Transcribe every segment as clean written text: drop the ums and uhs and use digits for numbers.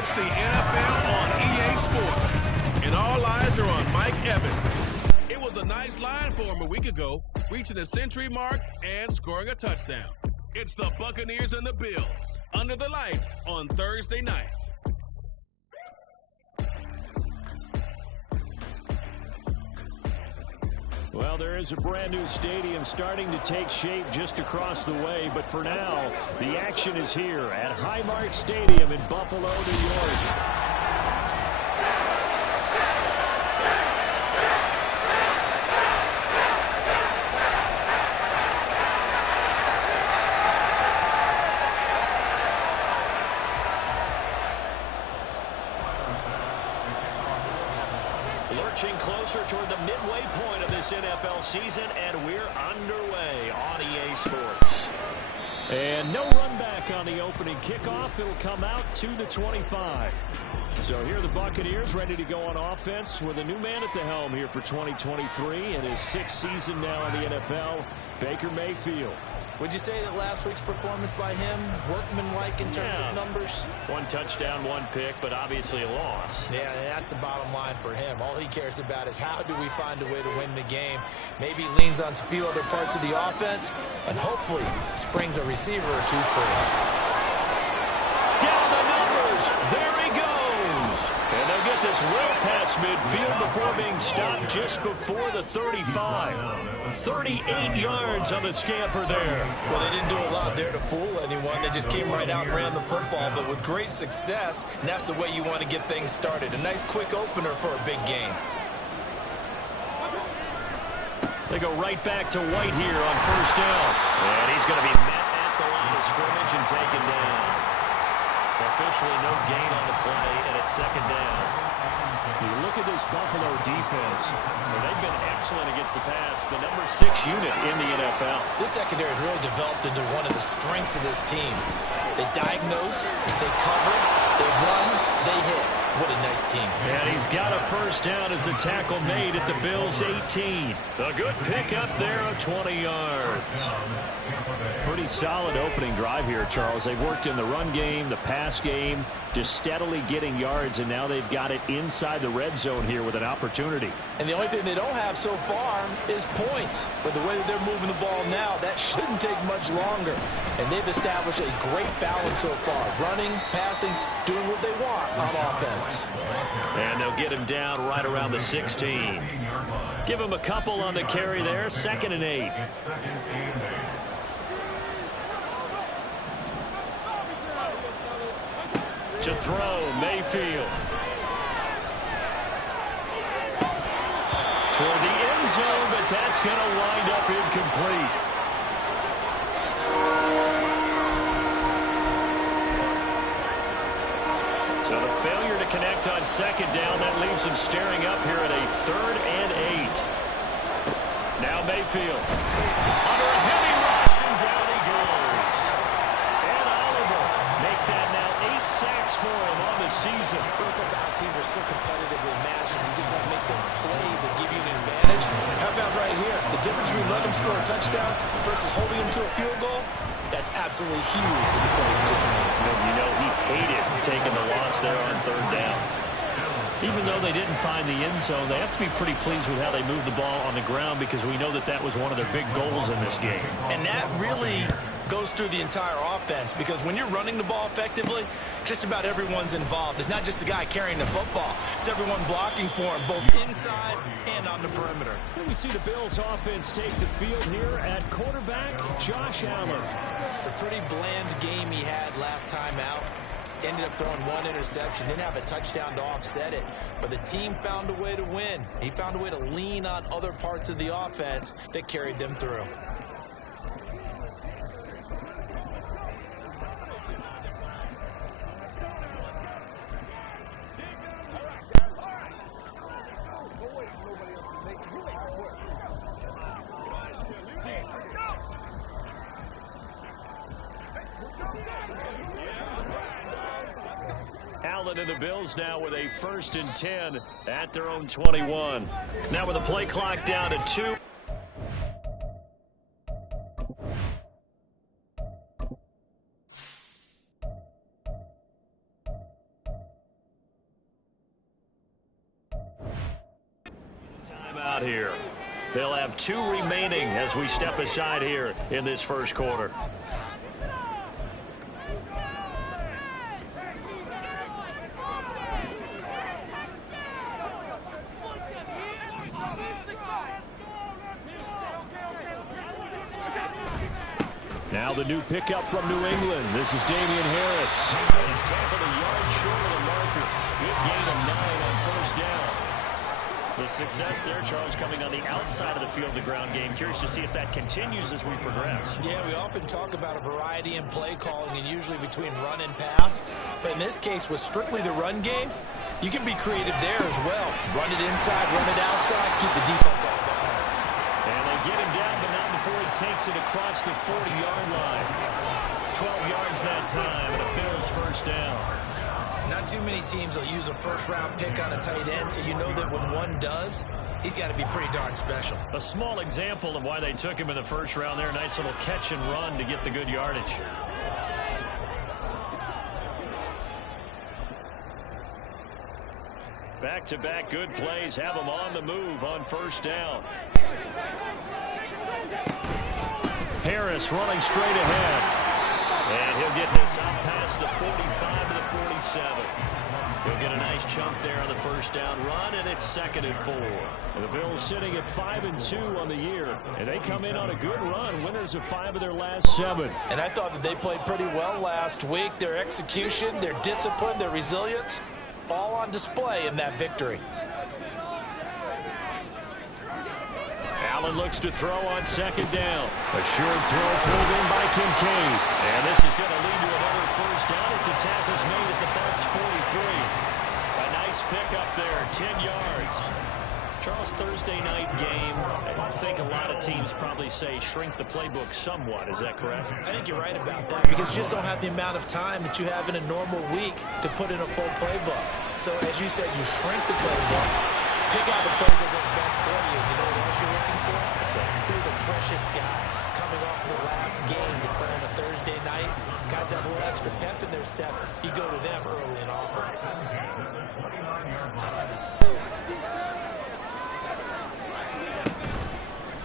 It's the NFL on EA Sports, and all eyes are on Mike Evans. It was a nice line for him a week ago, reaching the century mark and scoring a touchdown. It's the Buccaneers and the Bills, under the lights on Thursday night. Well, there is a brand new stadium starting to take shape just across the way, but for now, the action is here at Highmark Stadium in Buffalo, New York. Lurching closer toward the midway point of this NFL season, and we're underway on EA Sports. And no run back on the opening kickoff. It'll come out to the 25. So here are the Buccaneers ready to go on offense with a new man at the helm here for 2023 in his sixth season now in the NFL, Baker Mayfield. Would you say that last week's performance by him, workmanlike in terms of numbers? One touchdown, one pick, but obviously a loss. Yeah, and that's the bottom line for him. All he cares about is how do we find a way to win the game. Maybe leans on a few other parts of the offense, and hopefully springs a receiver or two free. Down the numbers. There he goes. And they'll get this well past midfield before being stopped just before the 35. 38 yards on the scamper there. Well, they didn't do a lot there to fool anyone. They just came right out and ran the football, but with great success, and that's the way you want to get things started. A nice quick opener for a big game. They go right back to White here on first down. And he's going to be met at the line of scrimmage and taken down. Officially no gain on the play, and it's second down. You look at this Buffalo defense, and they've been excellent against the pass, the number 6 unit in the NFL. This secondary has really developed into one of the strengths of this team. They diagnose, they cover, they run, they hit. What a nice team. And he's got a first down as the tackle made at the Bills' 18. A good pickup there of 20 yards. Pretty solid opening drive here, Charles. They've worked in the run game, the pass game, just steadily getting yards, and now they've got it inside the red zone here with an opportunity. And the only thing they don't have so far is points. But the way that they're moving the ball now, that shouldn't take much longer. And they've established a great balance so far. Running, passing, doing what they want on offense. And they'll get him down right around the 16. Give him a couple on the carry there, 2nd and 8. To throw, Mayfield. Toward the end zone, but that's going to wind up incomplete. So the failure to connect on second down, that leaves him staring up here at a 3rd and 8. Now Mayfield. Under a heavy rush, and down he goes. And Oliver make that now 8 sacks for him on the season. Those about teams are so competitively matched, and you just want to make those plays that give you an advantage. How about right here? The difference between letting him score a touchdown versus holding him to a field goal, that's absolutely huge with the play he just made. You know, he hated taking the loss there on 3rd down. Even though they didn't find the end zone, they have to be pretty pleased with how they moved the ball on the ground, because we know that that was one of their big goals in this game. And that really goes through the entire offense, because when you're running the ball effectively, just about everyone's involved. It's not just the guy carrying the football. It's everyone blocking for him, both inside and on the perimeter. We see the Bills offense take the field here at quarterback Josh Allen. It's a pretty bland game he had last time out. Ended up throwing 1 interception, didn't have a touchdown to offset it, but the team found a way to win. He found a way to lean on other parts of the offense that carried them through. Allen and the Bills now with a 1st and 10 at their own 21. Now with the play clock down to 2. timeout here. They'll have 2 remaining as we step aside here in this first quarter. Now the new pickup from New England. This is Damian Harris. He's tackled a yard short of the marker. Good gain of 9 on first down. The success there, Charles, coming on the outside of the field, the ground game. Curious to see if that continues as we progress. Yeah, we often talk about a variety in play calling and usually between run and pass. But in this case, with strictly the run game, you can be creative there as well. Run it inside, run it outside, keep the defense out of bounds. And they get him down, but not before he takes it across the 40-yard line. 12 yards that time, and a Bills first down. Not too many teams will use a first-round pick on a tight end, so you know that when one does, he's got to be pretty darn special. A small example of why they took him in the first round there. Nice little catch and run to get the good yardage. Back-to-back good plays have him on the move on first down. Harris running straight ahead. And he'll get this out past the 45 to the 47. He'll get a nice chunk there on the first down run, and it's 2nd and 4. And the Bills sitting at 5-2 on the year, and they come in on a good run, winners of 5 of their last 7. And I thought that they played pretty well last week. Their execution, their discipline, their resilience, all on display in that victory. Allen looks to throw on 2nd down. A short throw pulled in by Kincaid. And this is going to lead to another first down as the tackle's made at the Bucs 43. A nice pickup there, 10 yards. Charles, Thursday night game, I think a lot of teams probably say shrink the playbook somewhat. Is that correct? I think you're right about that because you just don't have the amount of time that you have in a normal week to put in a full playbook. So as you said, you shrink the playbook, pick out the plays that work best for you. You know what else you're looking for? Who are the freshest guys coming off the last game to play on a Thursday night? Guys have a little extra pep in their step. You go to them early and often.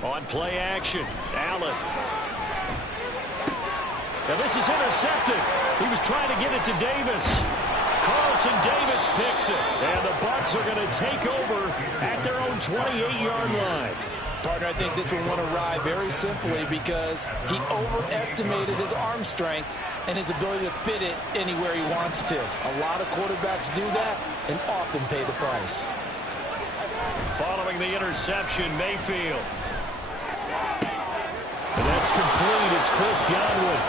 On play action, Allen. Now this is intercepted. He was trying to get it to Davis. Carlton Davis picks it. And the Bucs are going to take over at their own 28-yard line. Partner, I think this one won a ride very simply because he overestimated his arm strength and his ability to fit it anywhere he wants to. A lot of quarterbacks do that and often pay the price. Following the interception, Mayfield. And that's complete. It's Chris Godwin.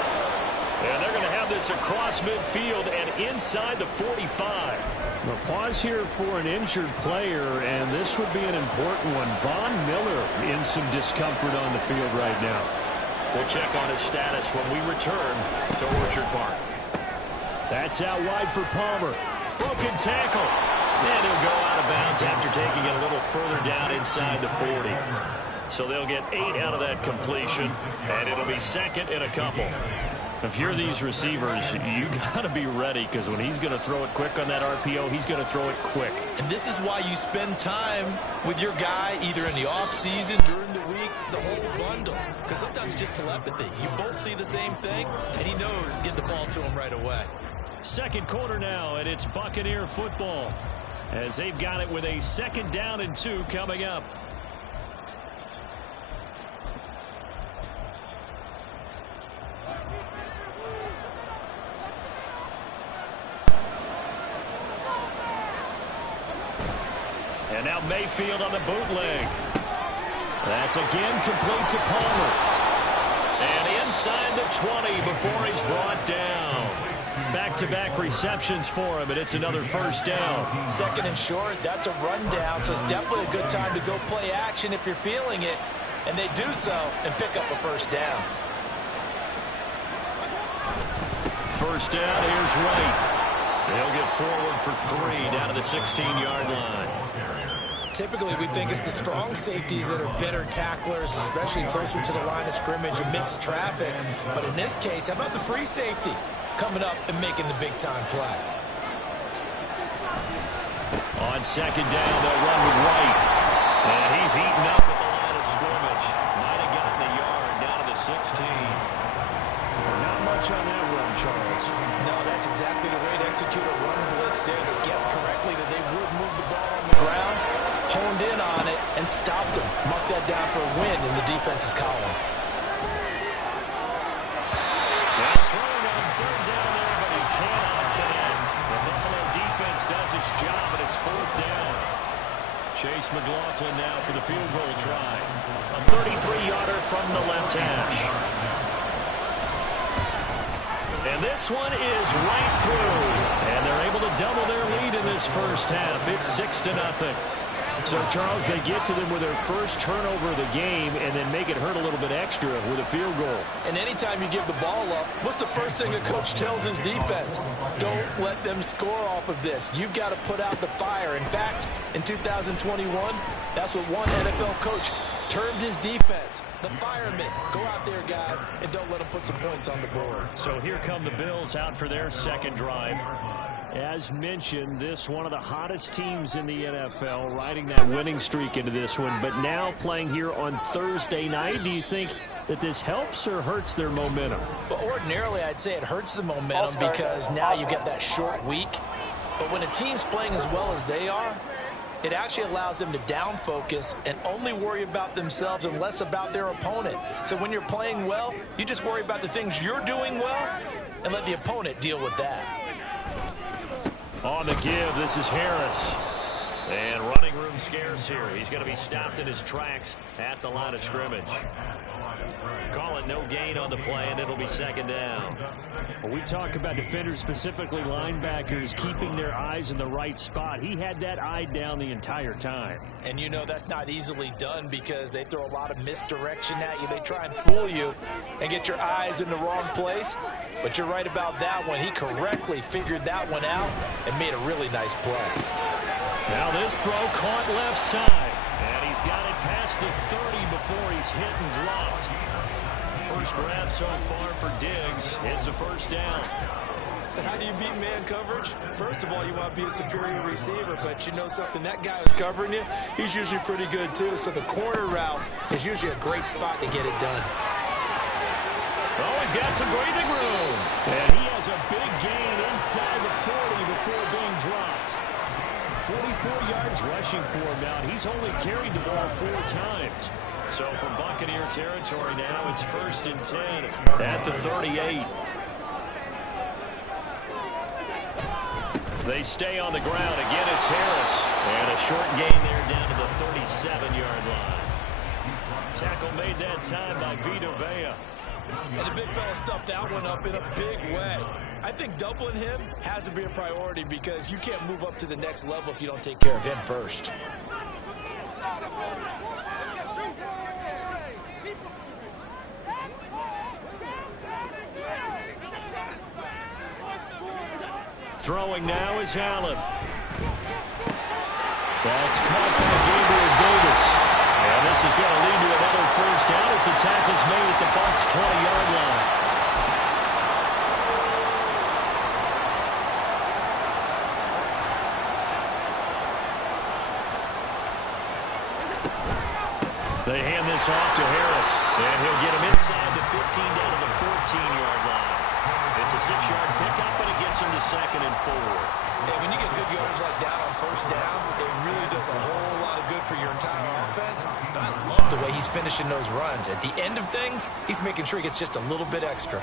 And they're going to have this across midfield and inside the 45. Well, pause here for an injured player, and this would be an important one. Von Miller in some discomfort on the field right now. We'll check on his status when we return to Orchard Park. That's out wide for Palmer. Broken tackle. And he'll go out of bounds after taking it a little further down inside the 40. So they'll get 8 out of that completion, and it'll be 2nd and a couple. If you're these receivers, you got to be ready because when he's going to throw it quick on that RPO, he's going to throw it quick. And this is why you spend time with your guy either in the offseason, during the week, the whole bundle. Because sometimes it's just telepathy. You both see the same thing, and he knows get the ball to him right away. Second quarter now, and it's Buccaneer football as they've got it with a 2nd down and 2 coming up. And now Mayfield on the bootleg. That's again complete to Palmer. And inside the 20 before he's brought down. Back-to-back receptions for him, and it's another first down. 2nd and short, that's a rundown, so it's definitely a good time to go play action if you're feeling it. And they do so and pick up a first down. First down, here's Wright. He'll get forward for 3 down to the 16-yard line. Typically, we think it's the strong safeties that are better tacklers, especially closer to the line of scrimmage amidst traffic. But in this case, how about the free safety coming up and making the big-time play? On 2nd down, they'll run with Wright. And he's eaten up at the line of scrimmage. Might have gotten a yard down to the 16. Not much on that run, Charles. No, that's exactly the way to execute a run blitz there. They guessed correctly that they would move the ball on the ground, honed in on it, and stopped him. Marked that down for a win in the defense's column. Now throwing on third down there, but he cannot connect. The Buffalo defense does its job, and it's fourth down. Chase McLaughlin now for the field goal try. A 33-yarder from the left hash. And this one is right through. And they're able to double their lead in this first half. It's 6-0. So, Charles, they get to them with their first turnover of the game and then make it hurt a little bit extra with a field goal. And anytime you give the ball up, what's the first thing a coach tells his defense? Don't let them score off of this. You've got to put out the fire. In fact, in 2021, that's what one NFL coach termed his defense. The firemen. Go out there, guys, and don't let them put some points on the board. So here come the Bills out for their second drive. As mentioned, this one of the hottest teams in the NFL, riding that winning streak into this one, but now playing here on Thursday night. Do you think that this helps or hurts their momentum? But ordinarily, I'd say it hurts the momentum because now you get that short week. But when a team's playing as well as they are, it actually allows them to down focus and only worry about themselves and less about their opponent. So when you're playing well, you just worry about the things you're doing well and let the opponent deal with that. On the give, this is Harris. And running room scarce here. He's going to be stopped in his tracks at the line of scrimmage. Call it no gain on the play, and it'll be second down. Well, we talk about defenders, specifically linebackers, keeping their eyes in the right spot. He had that eye down the entire time. And you know that's not easily done because they throw a lot of misdirection at you. They try and fool you and get your eyes in the wrong place. But you're right about that one. He correctly figured that one out and made a really nice play. Now this throw caught left side. And he's got it past the 30 before he's hit and dropped. First grab so far for Diggs. It's a first down. So how do you beat man coverage? First of all, you want to be a superior receiver, but you know something, that guy who's covering you, he's usually pretty good too. So the corner route is usually a great spot to get it done. Oh, he's got some breathing room. And he has a big gain inside the 40 before being dropped. 44 yards rushing for him out. He's only carried the ball 4 times. So from Buccaneer territory now, it's 1st and 10 at the 38. They stay on the ground. Again, it's Harris. And a short gain there down to the 37-yard line. Tackle made that time by Vita Vea. And the big fella stuffed that one up in a big way. I think doubling him has to be a priority because you can't move up to the next level if you don't take care of him first. Throwing now is Allen. That's caught by Gabriel Davis. And this is going to lead to another first down as the tackle's made at the Bucs' 20-yard line. They hand this off to Harris, and he'll get him inside the 15 down to the 14-yard line. It's a 6-yard pickup, and it gets him to 2nd and 4. And when you get good yardage like that on first down, it really does a whole lot of good for your entire offense. But I love the way he's finishing those runs. At the end of things, he's making sure he gets just a little bit extra.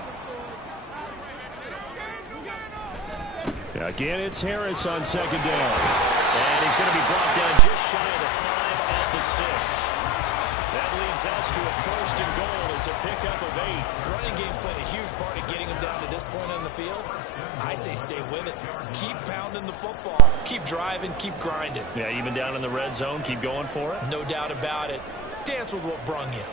Again, it's Harris on 2nd down. And he's going to be brought down just shy of the 5 at the 6. That leads us to a 1st and goal. It's a pickup of 8. The running game's played a huge part in getting him down to this point on the field. I say stay with it. Keep pounding the football. Keep driving. Keep grinding. Yeah, even down in the red zone, keep going for it. No doubt about it. Dance with what brung you.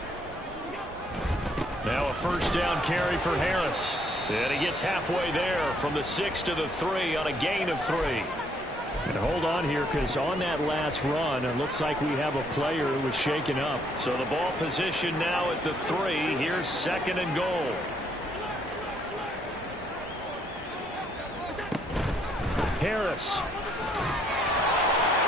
Now a first down carry for Harris. And he gets halfway there from the 6 to the 3 on a gain of 3. And hold on here, because on that last run, it looks like we have a player who was shaken up. So the ball position now at the 3. Here's 2nd and goal. Harris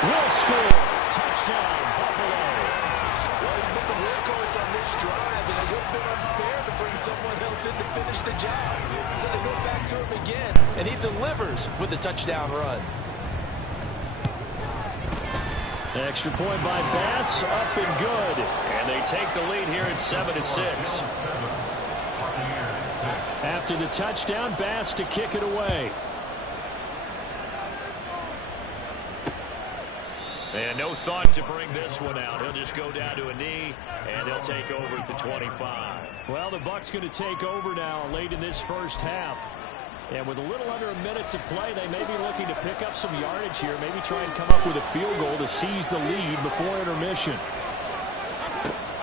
will score. Touchdown, Buffalo. Buffalo. Well, he's been the workhorse on this drive, and it would have been unfair to bring someone else in to finish the job. So they go back to him again, and he delivers with a touchdown run. Extra point by Bass, up and good. And they take the lead here at 7-6. After the touchdown, Bass to kick it away. And no thought to bring this one out. He'll just go down to a knee, and he'll take over at the 25. Well, the Bucs going to take over now late in this first half. And with a little under a minute to play, they may be looking to pick up some yardage here, maybe try and come up with a field goal to seize the lead before intermission.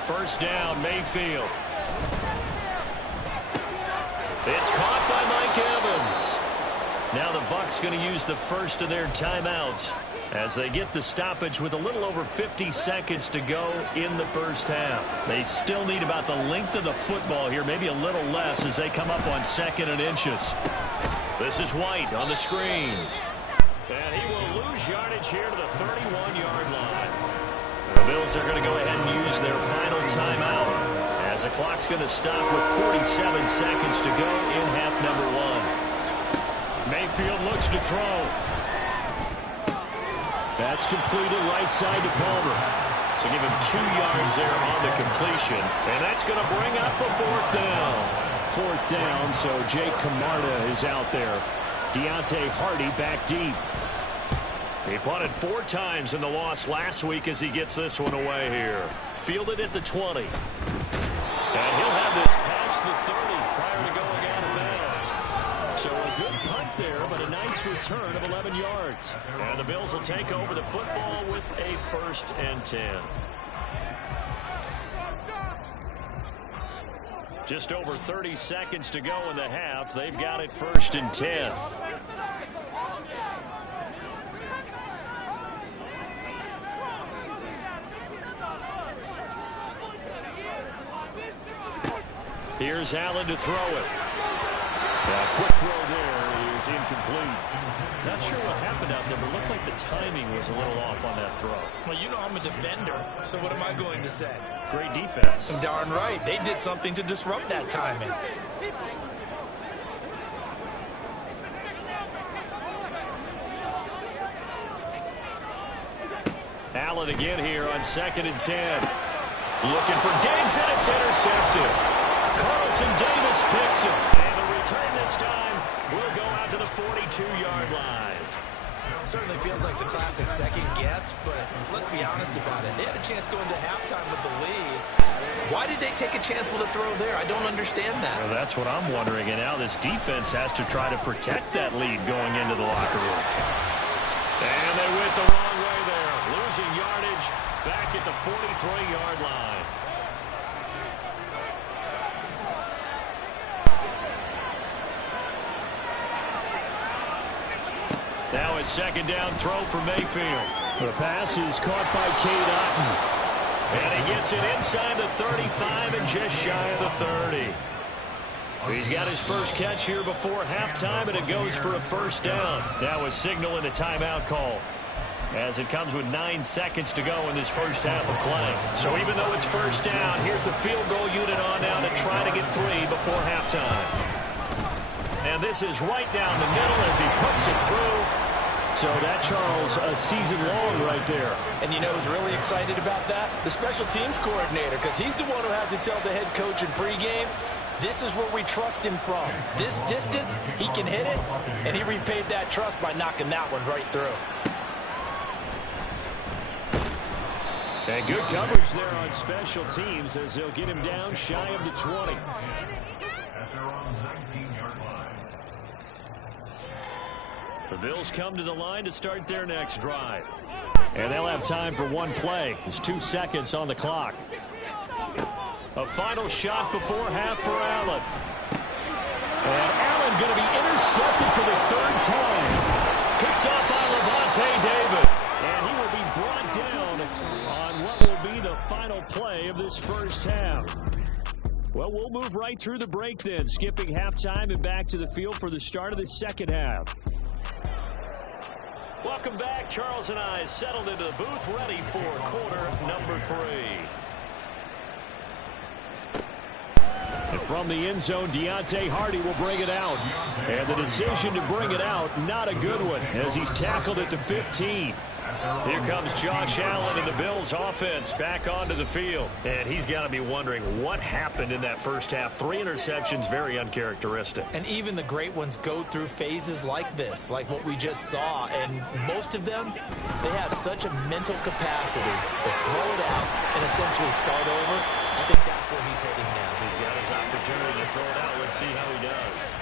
First down, Mayfield. It's caught by Mike Evans. Now the Bucs going to use the first of their timeouts as they get the stoppage with a little over 50 seconds to go in the first half. They still need about the length of the football here, maybe a little less as they come up on 2nd and inches. This is White on the screen. And he will lose yardage here to the 31-yard line. The Bills are going to go ahead and use their final timeout as the clock's going to stop with 47 seconds to go in half number 1. Mayfield looks to throw. That's completed right side to Palmer. So give him 2 yards there on the completion. And that's going to bring up a 4th down. 4th down, so Jake Camarda is out there. Deontay Hardy back deep. He punted 4 times in the loss last week as he gets this one away here. Fielded at the 20. And he'll have this past the 30 prior to going out of bounds. So a good punt there, but a nice return of 11 yards. And the Bills will take over the football with a 1st and 10. Just over 30 seconds to go in the half. They've got it 1st and 10. Here's Allen to throw it. Quick throw there is incomplete. Not sure what happened out there, but it looked like the timing was a little off on that throw. Well, you know I'm a defender, so what am I going to say? Great defense. Darn right. They did something to disrupt that timing. Allen again here on 2nd and 10. Looking for Diggs, and it's intercepted. Carlton Davis picks it. And the return this time will go out to the 42-yard line. Certainly feels like the classic second guess, but let's be honest about it. They had a chance going to halftime with the lead. Why did they take a chance with a throw there? I don't understand that. Well, that's what I'm wondering. And now this defense has to try to protect that lead going into the locker room. And they went the wrong way there. Losing yardage back at the 43-yard line. Now a 2nd down throw for Mayfield. The pass is caught by Cade Otton. And he gets it inside the 35 and just shy of the 30. He's got his first catch here before halftime, and it goes for a 1st down. Now a signal and a timeout call as it comes with 9 seconds to go in this first half of play. So even though it's 1st down, here's the field goal unit on now to try to get 3 before halftime. And this is right down the middle as he puts it through. So that, Charles, a season long right there. And you know who's really excited about that? The special teams coordinator, because he's the one who has to tell the head coach in pregame, this is where we trust him from. This distance, he can hit it, and he repaid that trust by knocking that one right through. And good coverage there on special teams as they'll get him down shy of the 20. The Bills come to the line to start their next drive. And they'll have time for one play. There's 2 seconds on the clock. A final shot before half for Allen. And Allen going to be intercepted for the 3rd time. Picked up by Lavonte David. And he will be brought down on what will be the final play of this first half. Well, we'll move right through the break then, skipping halftime and back to the field for the start of the second half. Welcome back. Charles and I settled into the booth, ready for quarter number 3. And from the end zone, Deontay Hardy will bring it out. And the decision to bring it out, not a good one, as he's tackled at the 15. Here comes Josh Allen and the Bills offense back onto the field. And he's got to be wondering what happened in that first half. 3 interceptions, very uncharacteristic. And even the great ones go through phases like this, like what we just saw. And most of them, they have such a mental capacity to throw it out and essentially start over. I think that's where he's heading now. He's got his opportunity to throw it out. Let's see how he does.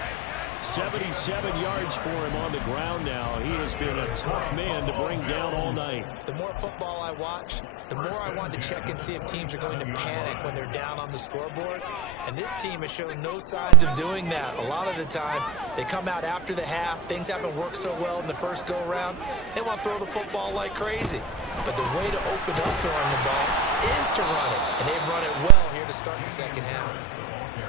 77 yards for him on the ground now. He has been a tough man to bring down all night. The more football I watch, the more I want to check and see if teams are going to panic when they're down on the scoreboard. And this team has shown no signs of doing that. A lot of the time, they come out after the half. Things haven't worked so well in the first go-around. They want to throw the football like crazy. But the way to open up throwing the ball is to run it. And they've run it well here to start the second half.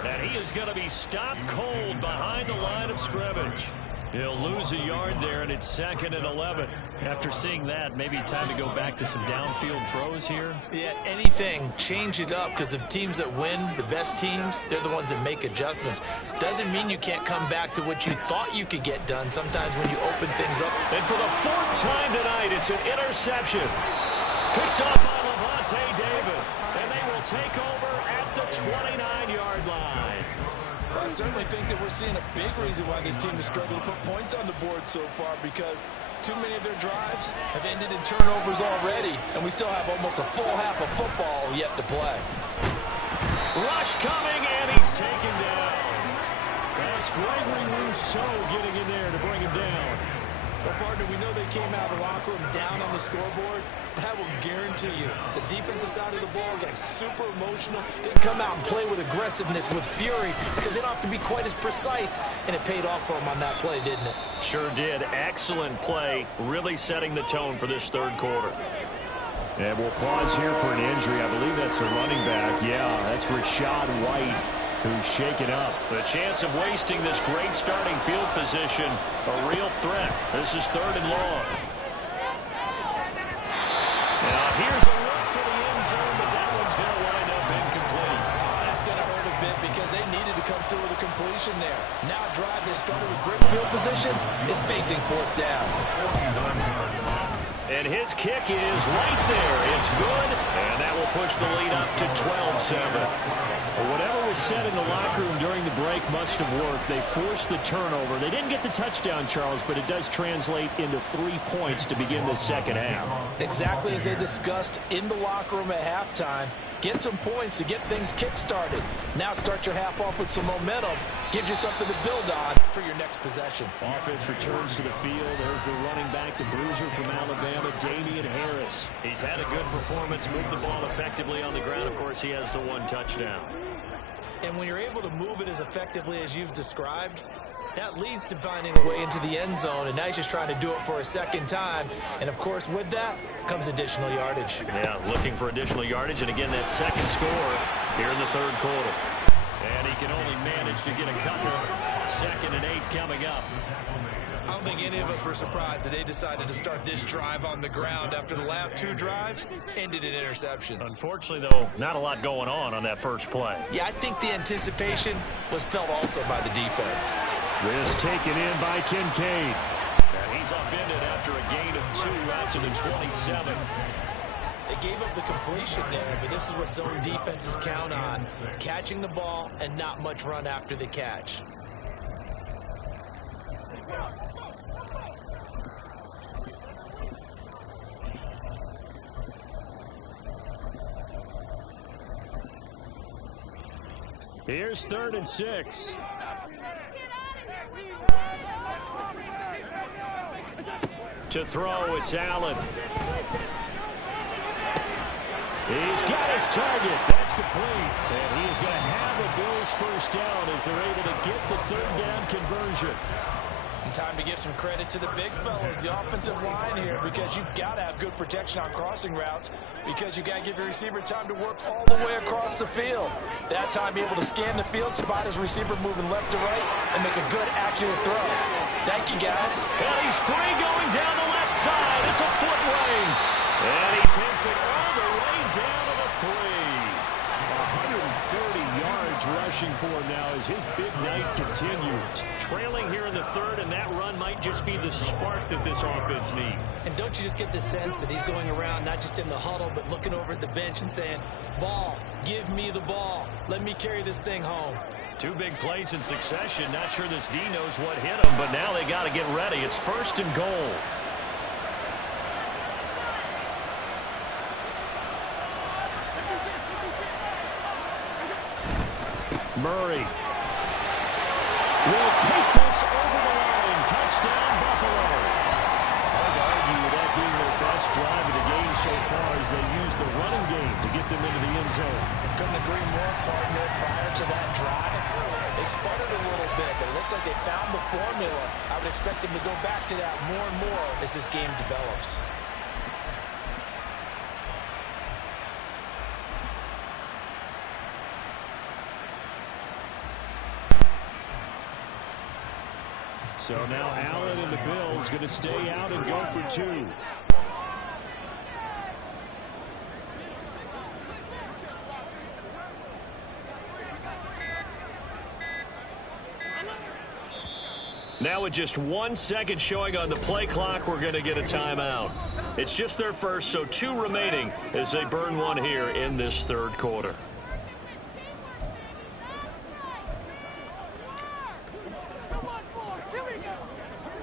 And he is going to be stopped cold behind the line of scrimmage. He'll lose a yard there, and it's 2nd and 11. After seeing that, maybe time to go back to some downfield throws here. Yeah, anything, change it up, because the teams that win, the best teams, they're the ones that make adjustments. Doesn't mean you can't come back to what you thought you could get done sometimes when you open things up. And for the 4th time tonight, it's an interception. Picked up by Lavonte David. And they will take over at the 29-yard line. Well, I certainly think that we're seeing a big reason why this team is struggling to put points on the board so far, because too many of their drives have ended in turnovers already, and we still have almost a full half of football yet to play. Rush coming, and he's taken down. That's Gregory Rousseau getting in there to bring him down. Well, partner, we know they came out of the locker room down on the scoreboard, but I will guarantee you the defensive side of the ball got super emotional. Didn't come out and play with aggressiveness, with fury, because they don't have to be quite as precise, and it paid off for them on that play, didn't it? Sure did. Excellent play, really setting the tone for this third quarter. And we'll pause here for an injury. I believe that's a running back. Yeah, that's Rachaad White, who's shaken up. The chance of wasting this great starting field position, a real threat. This is 3rd and long. Now here's a look for the end zone, but that one's going to wind up incomplete. That's going to hurt a bit because they needed to come through with a completion there. Now a drive that started with great field position is facing 4th down. And his kick is right there. It's good, and that will push the lead up to 12-7. Whatever was said in the locker room during the break must have worked. They forced the turnover. They didn't get the touchdown, Charles, but it does translate into 3 points to begin the second half. Exactly as they discussed in the locker room at halftime. Get some points to get things kick-started. Now start your half off with some momentum. Gives you something to build on for your next possession. Offense returns to the field. There's the running back, the bruiser from Alabama, Damian Harris. He's had a good performance, moved the ball effectively on the ground. Of course, he has the 1 touchdown. And when you're able to move it as effectively as you've described, that leads to finding a way into the end zone, and now he's just trying to do it for a second time. And, of course, with that comes additional yardage. Yeah, looking for additional yardage, and again, that second score here in the third quarter. And he can only manage to get a couple. 2nd and 8 coming up. I don't think any of us were surprised that they decided to start this drive on the ground after the last 2 drives ended in interceptions. Unfortunately, though, not a lot going on that first play. Yeah, I think the anticipation was felt also by the defense. This taken in by Kincaid. And he's upended after a gain of 2 out to the 27. They gave up the completion there, but this is what zone defenses count on. Catching the ball and not much run after the catch. Here's 3rd and 6. To throw, it's Allen. He's got his target. That's complete. And he is going to have the Bills first down as they're able to get the 3rd down conversion. And time to give some credit to the big fellas, the offensive line here, because you've got to have good protection on crossing routes, because you got to give your receiver time to work all the way across the field. That time be able to scan the field, spot his receiver moving left to right, and make a good, accurate throw. Thank you, guys. And he's free going down the left side. It's a foot race. And he takes it all the way down to the 3. 130 yards rushing for him now as his big night continues. Trailing here in the third, and that run might just be the spark that this offense needs. And don't you just get the sense that he's going around not just in the huddle, but looking over at the bench and saying, ball, give me the ball. Let me carry this thing home. 2 big plays in succession. Not sure this D knows what hit him, but now they got to get ready. It's 1st and goal. Murray will take this over the line. Touchdown, Buffalo. Hard to argue with that being their best drive of the game so far as they use the running game to get them into the end zone. Couldn't agree more, partner. Prior to that drive, they sputtered a little bit, but it looks like they found the formula. I would expect them to go back to that more and more as this game develops. So now Allen and the Bills going to stay out and go for 2. Now with just 1 second showing on the play clock, we're going to get a timeout. It's just their first, so 2 remaining as they burn one here in this third quarter.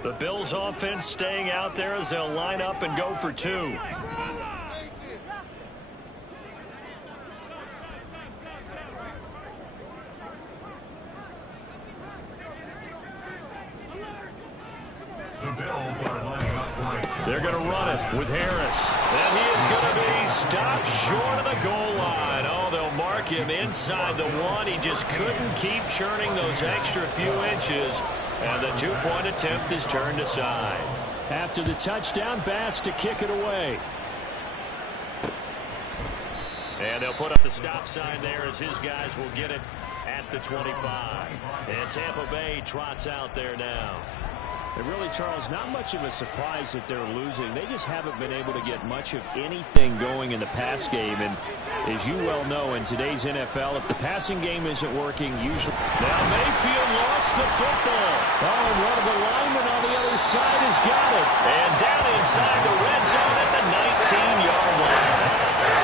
The Bills offense staying out there as they'll line up and go for 2. They're going to run it with Harris. And he is going to be stopped short of the goal line. Oh, they'll mark him inside the 1. He just couldn't keep churning those extra few inches. And the 2-point attempt is turned aside. After the touchdown, Bass to kick it away. And they'll put up the stop sign there as his guys will get it at the 25. And Tampa Bay trots out there now. And really, Charles, not much of a surprise that they're losing. They just haven't been able to get much of anything going in the pass game. And as you well know, in today's NFL, if the passing game isn't working, usually... Now Mayfield lost the football. Oh, and one of the linemen on the other side has got it. And down inside the red zone at the 19-yard line.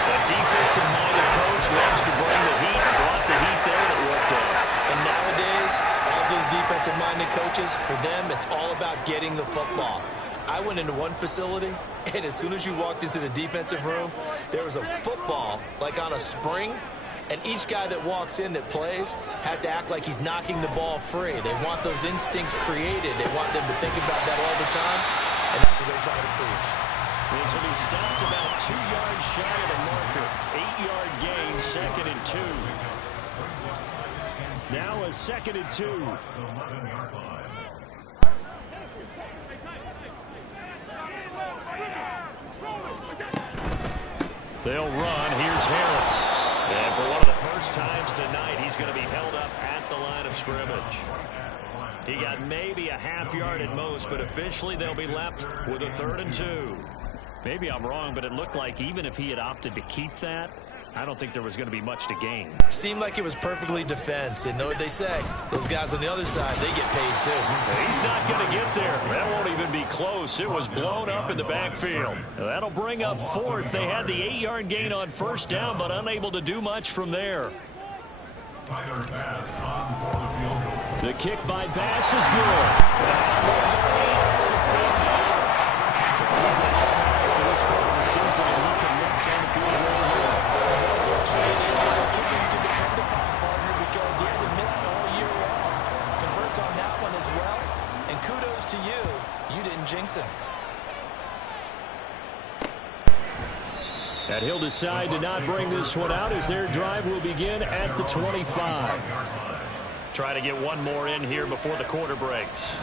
The defensive-minded coach loves to bring the heat. Brought the heat there, and it worked out. And nowadays, all those defensive-minded coaches, for them, it's all about getting the football. I went into one facility, and as soon as you walked into the defensive room, there was a football, like on a spring, and each guy that walks in that plays has to act like he's knocking the ball free. They want those instincts created. They want them to think about that all the time, and that's what they're trying to preach. This will be stopped about 2 yards shy of the marker. 8-yard gain, 2nd and 2. Now a 2nd and 2. They'll run. Here's Harris. And for one of the first times tonight, he's going to be held up at the line of scrimmage. He got maybe a half yard at most, but officially they'll be left with a 3rd and 2. Maybe I'm wrong, but it looked like even if he had opted to keep that, I don't think there was going to be much to gain. Seemed like it was perfectly defense. And know what they say? Those guys on the other side, they get paid too. He's not going to get there. That won't even be close. It was blown up in the backfield. That'll bring up 4th. They had the 8-yard gain on 1st down, but unable to do much from there. The kick by Bass is good. Because he hasn't missed all year long. Converts on that one as well. And kudos to you. You didn't jinx him. And he'll decide to not bring this one out as their drive will begin at the 25. Try to get one more in here before the quarter breaks.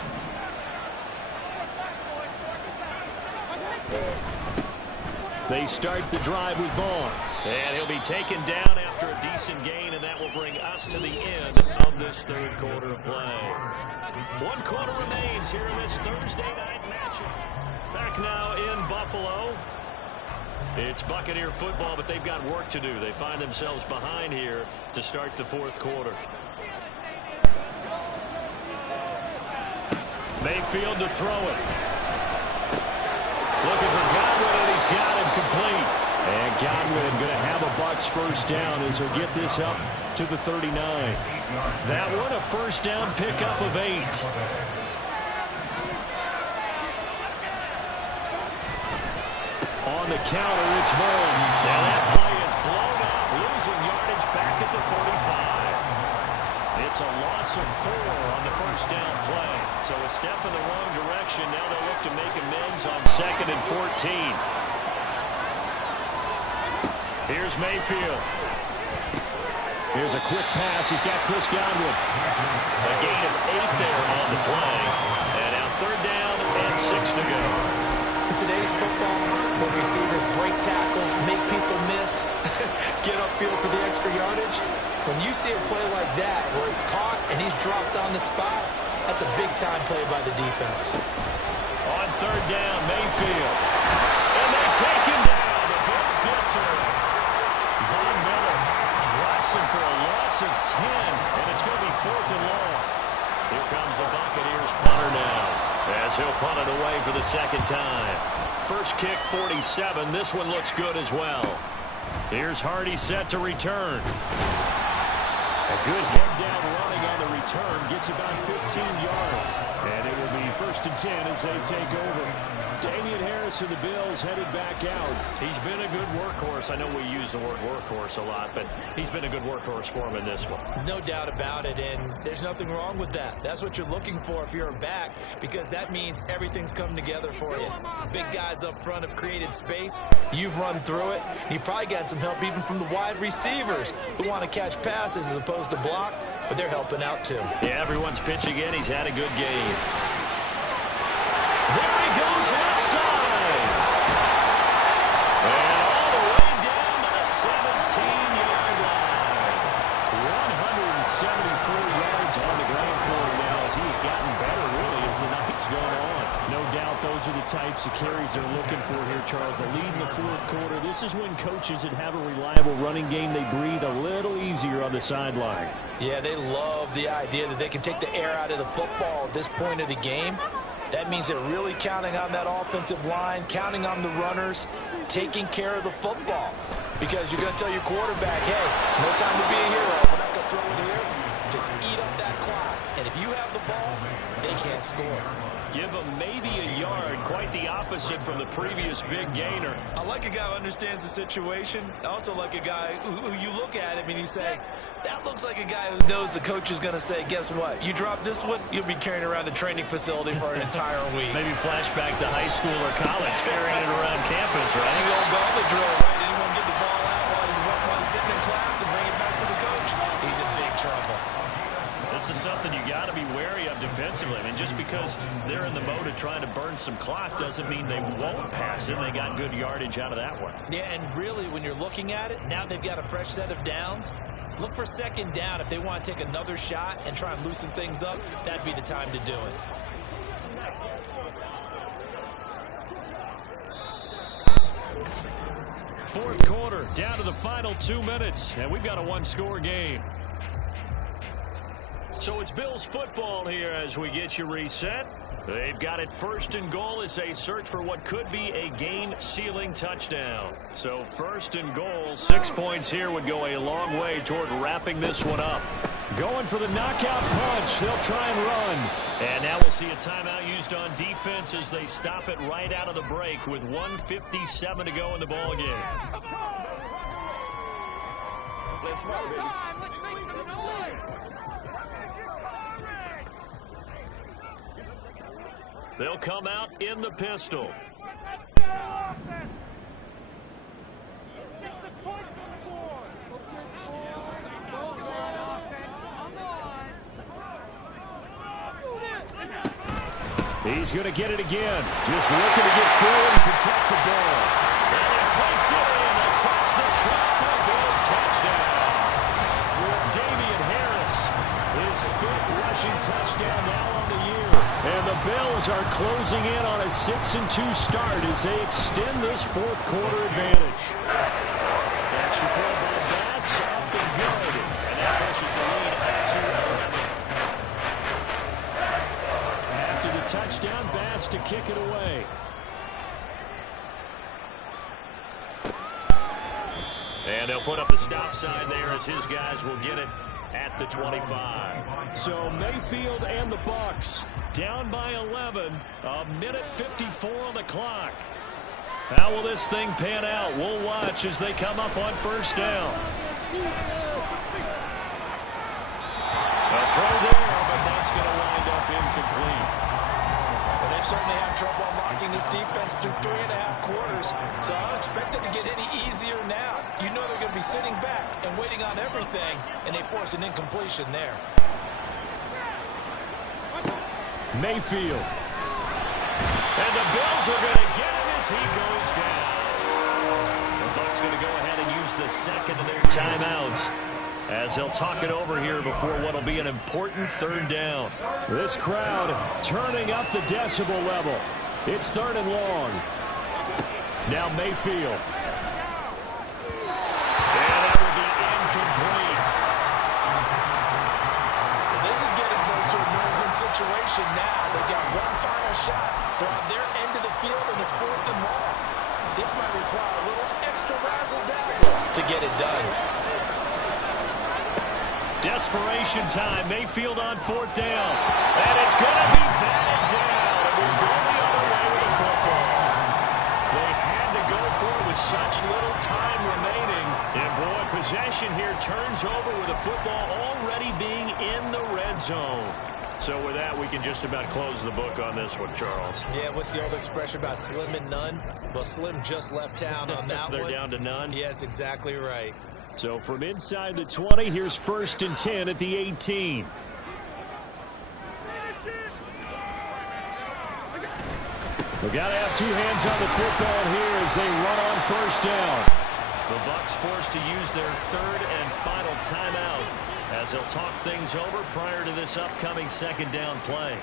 They start the drive with Vaughn. And he'll be taken down after after a decent gain, and that will bring us to the end of this third quarter of play. 1 quarter remains here in this Thursday night matchup. Back now in Buffalo. It's Buccaneer football, but they've got work to do. They find themselves behind here to start the fourth quarter. Mayfield to throw it. Looking for Godwin, and he's got him complete. And Godwin going to have a Bucs first down as he'll get this up to the 39. That one a first down pickup of 8. On the counter, it's home. Now that play is blown up, losing yardage back at the 45. It's a loss of 4 on the first down play. So a step in the wrong direction. Now they'll look to make amends on 2nd and 14. Here's Mayfield. Here's a quick pass. He's got Chris Godwin. A gain of 8 there on the play. And now 3rd down and 6 to go. In today's football, where receivers break tackles, make people miss, get upfield for the extra yardage, when you see a play like that where it's caught and he's dropped on the spot, that's a big-time play by the defense. On 3rd down, Mayfield. And they take him down. The Bills get to him. Von Miller drops him for a loss of 10, and it's going to be 4th and long. Here comes the Buccaneers punter now, as he'll punt it away for the 2nd time. First kick, 47. This one looks good as well. Here's Hardy set to return. A good head down running on the return. Gets about 15 yards. And it will be 1st and 10 as they take over. Damian Harris and the Bills headed back out. He's been a good workhorse. I know we use the word workhorse a lot, but he's been a good workhorse for him in this one. No doubt about it, and there's nothing wrong with that. That's what you're looking for if you're a back, because that means everything's come together for you. Big guys up front have created space. You've run through it. You've probably got some help even from the wide receivers who want to catch passes as opposed to block, but they're helping out too. Yeah, everyone's pitching in. He's had a good game. There he goes left side. And all the way down to the 17-yard line. 174 yards on the ground for him now as he's gotten better, really, as the night's gone on. No doubt those are the types of carries they're looking for here, Charles. The lead in the fourth quarter. This is when coaches that have a reliable running game, they breathe a little easier on the sideline. Yeah, they love the idea that they can take the air out of the football at this point of the game. That means they're really counting on that offensive line, counting on the runners, taking care of the football. Because you're going to tell your quarterback, hey, no time to be a hero. We're not going to throw it here. Just eat up that clock. And if you have the ball, they can't score. Give them maybe a yard. Quite the opposite from the previous big gainer. I like a guy who understands the situation. I also like a guy who you look at him and you say, that looks like a guy who knows the coach is going to say, guess what? You drop this one, you'll be carrying around the training facility for an entire week. Maybe flashback to high school or college, carrying it around campus, right? You go gauntlet drill, right? Anyone get the ball out while he's sitting in class and bring it back to the coach? He's in big trouble. This is something you got to be wary of defensively. I mean, just because they're in the mode of trying to burn some clock doesn't mean they won't pass it. They got good yardage out of that one. Yeah, and really, when you're looking at it, now they've got a fresh set of downs. Look for 2nd down. If they want to take another shot and try and loosen things up, that'd be the time to do it. Fourth quarter, down to the final 2 minutes, and we've got a one-score game. So it's Bills football here as we get you reset. They've got it 1st and goal as they search for what could be a game-sealing touchdown. So 1st and goal, 6 points here would go a long way toward wrapping this one up. Going for the knockout punch. They'll try and run. And now we'll see a timeout used on defense as they stop it right out of the break with 1:57 to go in the ball game. They'll come out in the pistol. He's going to get it again. Just looking to get forward and protect the ball. And he takes it in across the track for a Bills touchdown. rushing touchdown now on the year. And the Bills are closing in on a 6-2 start as they extend this fourth quarter advantage. Extra point by Bass, up and good. And that pushes the lead up to 11. After the touchdown, Bass to kick it away. And they'll put up the stop sign there as his guys will get it at the 25. So Mayfield and the Bucs down by 11. A minute 54 on the clock. How will this thing pan out? We'll watch as they come up on first down. A throw there, but that's going to wind up incomplete. Well, they've certainly had trouble unlocking this defense through 3.5 quarters, so I don't expect it to get any easier now. You know they're going to be sitting back and waiting on everything, and they force an incompletion there. Mayfield. And the Bills are going to get him as he goes down. The Bucs going to go ahead and use the second of their timeouts as they'll talk it over here before what will be an important third down. This crowd turning up the decibel level. It's 3rd and long. Now Mayfield. And that will be incomplete. This is getting close to a no-win situation now. They've got one final shot. They're on their end of the field, and it's 4th and long. This might require a little extra razzle-dazzle to get it done. Desperation time. Mayfield on 4th down. And it's going to be batted down. And we're going the other way with the football. They had to go for it with such little time remaining. And boy, possession here turns over with the football already being in the red zone. So with that, we can just about close the book on this one, Charles. Yeah, what's the old expression about slim and none? Well, Slim just left town on that They're one. down to none? Yes, exactly right. So from inside the 20, here's 1st and 10 at the 18. They've got to have two hands on the football here as they run on first down. The Bucs forced to use their 3rd and final timeout as they'll talk things over prior to this upcoming 2nd down play.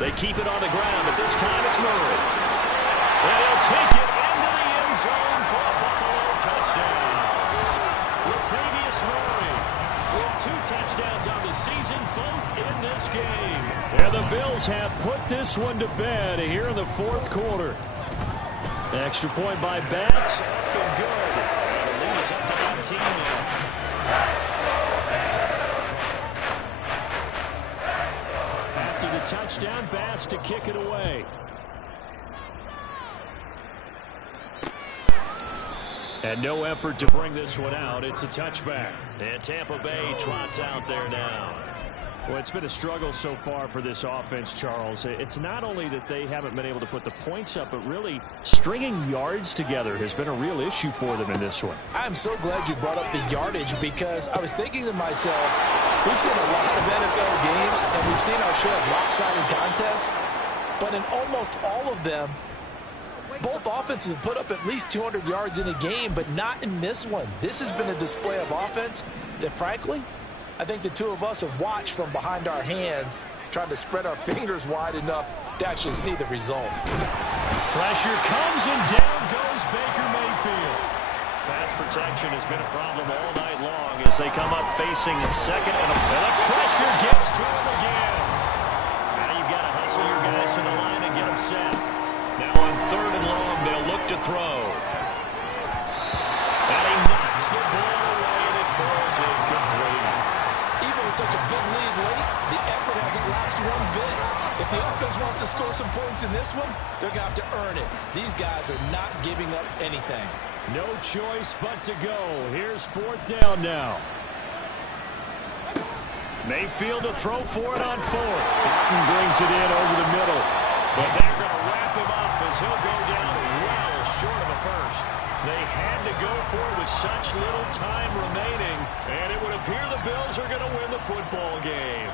They keep it on the ground, but this time it's Murray. And he'll take it into the end zone for a Buffalo touchdown. Latavius Murray with 2 touchdowns on the season, both in this game. And the Bills have put this one to bed here in the 4th quarter. Extra point by Bass. And good. And the lead is up to 18 now. After the touchdown, Bass to kick it away. And no effort to bring this one out. It's a touchback. And Tampa Bay trots out there now. Well, it's been a struggle so far for this offense, Charles. It's not only that they haven't been able to put the points up, but really stringing yards together has been a real issue for them in this one. I'm so glad you brought up the yardage because I was thinking to myself, we've seen a lot of NFL games and we've seen our share of lopsided contests, but in almost all of them, both offenses have put up at least 200 yards in a game, but not in this one. This has been a display of offense that, frankly, I think the two of us have watched from behind our hands, trying to spread our fingers wide enough to actually see the result. Pressure comes and down goes Baker Mayfield. Pass protection has been a problem all night long as they come up facing 2nd and the pressure gets to him again. Now you've got to hustle your guys to the line and get them set. Now on 3rd and long, they'll look to throw. And he knocks the ball away and it falls incomplete. Even with such a big lead late, the effort hasn't lasted one bit. If the offense wants to score some points in this one, they're going to have to earn it. These guys are not giving up anything. No choice but to go. Here's 4th down now. Mayfield to throw for it on 4th. Barton brings it in over the middle. But they're going to wrap him up as he'll go down well short of a first. They had to go for it with such little time remaining, and it would appear the Bills are going to win the football game.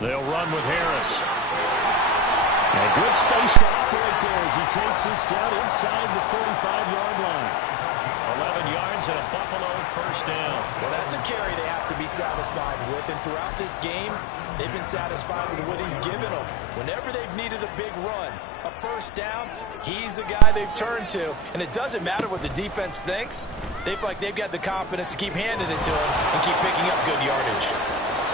They'll run with Harris. And good space to operate there as he takes this down inside the 35-yard line. 11 yards and a Buffalo first down. Well, that's a carry they have to be satisfied with. And throughout this game, they've been satisfied with what he's given them. Whenever they've needed a big run, a first down, he's the guy they've turned to. And it doesn't matter what the defense thinks. They feel like they've got the confidence to keep handing it to him and keep picking up good yardage.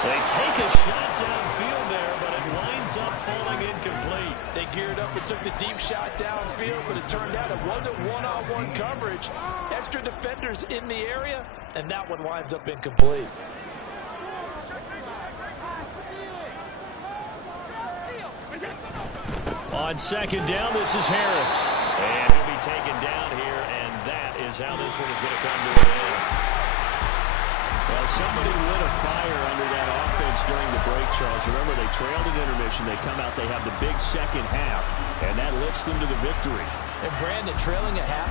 They take a shot downfield there, but it winds up falling incomplete. They geared up and took the deep shot downfield, but it turned out it wasn't one-on-one coverage. Extra defenders in the area, and that one winds up incomplete. On second down, this is Harris. And he'll be taken down here, and that is how this one is going to come to an end. Well, somebody lit a fire under that offense during the break, Charles. Remember, they trailed at intermission. They come out, they have the big second half, and that lifts them to the victory. And Brandon, trailing at half